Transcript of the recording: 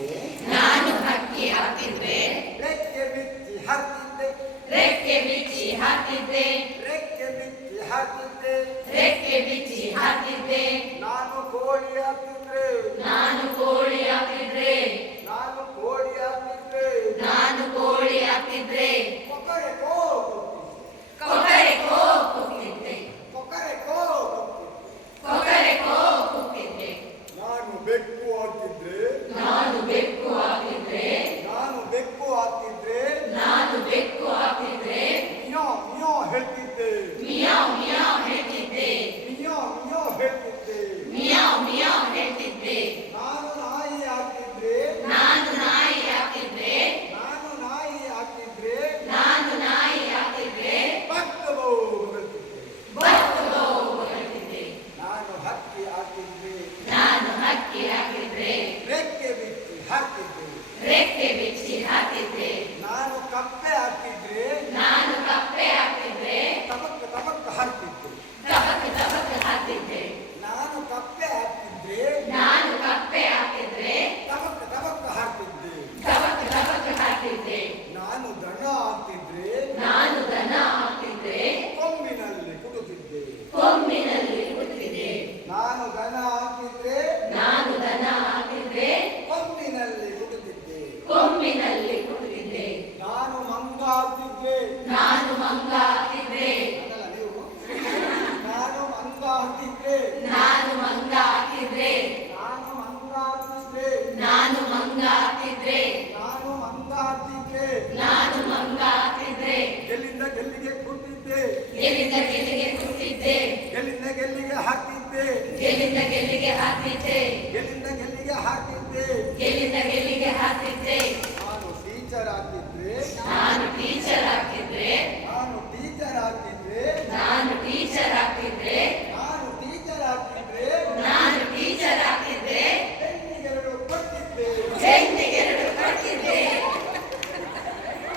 ಹಾಕ್ತಿದ್ದೆ, ನಾನು ಹಕ್ಕಿ ಹಾಕಿದ್ರೆ ರೆಕ್ಕೆ ಬಿಚ್ಚಿ ಹಾಕ್ತಿದ್ದೆ, ರೆಕ್ಕೆ ಬಿಚ್ಚಿ ಹಾಕಿದ್ದೆ, ರೆಕ್ಕೆ ಬಿಚ್ಚಿ ಹಾಕ್ತಿದ್ದೆ. ರೆಕ್ಕೆ ಬಿಚ್ಚಿ ಹಾಕಿದ್ದೆ. ನಾನು ಕೋಳಿ ಹಾಕ್ತಿದ್ರೆ, ನಾನು ಕೋಳಿ ಹಾಕಿದ್ರೆ, ನಾನು ಕೋಳಿ ಹಾಕ್ತಿದ್ರೆ, ನಾನು ಕೋಳಿ ಹಾಕಿದ್ರೆ ಕೊಕ್ಕರೆ ಕೋ ಕೊಕ್ಕರೆ ಕೋ ಕೂಗ್ತಿದ್ದೆ, ಕೊಕ್ಕರೆ ಕೋ. ಕೊಕ್ಕರೆ ಕೋ ಕೂಗ್ತಿದ್ದೆ. ನಾನು ಬೆಕ್ಕು ಹಾಕ್ತಿದ್ರೆ, ನಾನು ಬೆಕ್ಕು ಹಾಕಿದ್ರೆ, ನಾನು ಬೆಕ್ಕು ಹಾಕ್ತಿದ್ರೆ, ನಾನು ಬೆಕ್ಕು ಹಾಕಿದ್ರೆ ಮಿಯೋ ಮಿಯೋ ಹೇಳ್ತಿದ್ದೆ, ಮಿಯಾವ್ ಮಿಯಾವ್ ಹೇಳ್ತಿದ್ದೆ, ಮಿಯೋ ಮಿಯೋ ಹೇಳ್ತಿದ್ದೆ. ಮಿಯಾವ್ ಮಿಯಾವ್ ಹೇಳ್ತಿದ್ದೆ. ನಾನು ನಾಯಿ ಹಾಕ್ತಿದ್ರೆ, ನಾನು ನಾಯಿ ಹಾಕಿದ್ರೆ, ನಾನು ನಾಯಿ ಹಾಕ್ತಿದ್ರೆ, ನಾನು ನಾಯಿ ಹಾಕಿದ್ರೆ ಬಕ್ಕಬೋ ಹೇಳ್ತಿದ್ದೆ. ಬರ್ತದೋ ಹೇಳ್ತಿದ್ದೆ. ನಾನು ಹಕ್ಕಿ ಹಾಕ್ತಿದ್ರೆ, ನಾನು ಹಕ್ಕಿ ಹಾಕಿದ್ರೆ, ರೆಕ್ಕೆ ಬಿಚ್ಚಿ ಹಾಕ್ತಿದ್ದೆ. ರೆಕ್ಕೆ ಬಿಚ್ಚಿ ಹಾಕಿದ್ರೆ, ನಾನು ಕಪ್ಪೆ ಹಾಕ್ತಿದ್ರೆ, ನಾನು ಕಪ್ಪೆ ಹಾಕಿದ್ರೆ ತಬಕ್ ತಬಕ್ ಹಾಕ್ತಿದ್ದೆ. ತಬಕ್ ತಬಕ್ ಹಾಕಿದ್ದೆ. ನಾನು ಕಪ್ಪೆ ಹಾಕ್ತಿದ್ರೆ, ನಾನು ಕಪ್ಪೆ ಹಾಕಿದ್ರೆ ತಬಕ್ ತಬಕ್ ಹಾಕ್ತಿದ್ದೆ. ತಬಕ್ ತಬಕ್ ಹಾಕಿದ್ದೆ. ನಾನು ದನ ಹಾಕ್ತಿದ್ರೆ, ನಾನು ದನ ಹಾಕಿದ್ರೆ ಕೊಂಬಿನಲ್ಲಿ ಕುಟುತ್ತಿದ್ದೆ. ಕೊಂಬಿನಲ್ಲಿ ಕೂತಿದ್ದೆ. ನಾನು ದನ ಹಾಕಿದ್ರೆ, ನಾನು ದನ ಹಾಕಿದ್ರೆ ಕೊಂಬಿನಲ್ಲಿ ಕುಟುತ್ತಿದ್ದೆ. ಕೊಂಬಿನಲ್ಲಿ ಕೂತಿದ್ದೆ. ನಾನು ಮಂಗ ಹಾಕ್ತಿದ್ದೆ, ನಾನು ಮಂಗ ಹಾಕಿದ್ರೆ, ಅದಲ್ಲ ನೀವು. ನಾನು ಮಂಗ ಹಾಕ್ತಿದ್ರೆ, ನಾನು ಮಂಗ ಹಾಕಿದ್ರೆ, ನಾನು ಮಂಗ ಹಾಕ್ತಿದ್ರೆ, ನಾನು ಮಂಗ ಹಾಕಿದ್ರೆ, ನಾನು ಮಂಗ ಹಾಕ್ತಿದ್ರೆ, ನಾನು ಮಂಗ ಹಾಕಿದ್ರೆ ಗೆಲ್ಲಿಂದ ಗೆಲ್ಲಿಗೆ ಕೂತಿದ್ದೆ, ಗೆಲ್ಲಿಂದ ಗೆಲ್ಲಿಗೆ ಕೂತಿದ್ದೆ, ಗೆಲ್ಲಿಂದ ಗೆಲ್ಲಿಗೆ ಹಾಕ್ತಿದ್ದೆ. ಗೆಲ್ಲಿಂದ ಗೆಲ್ಲಿಗೆ ಹಾಕಿದ್ದೆ.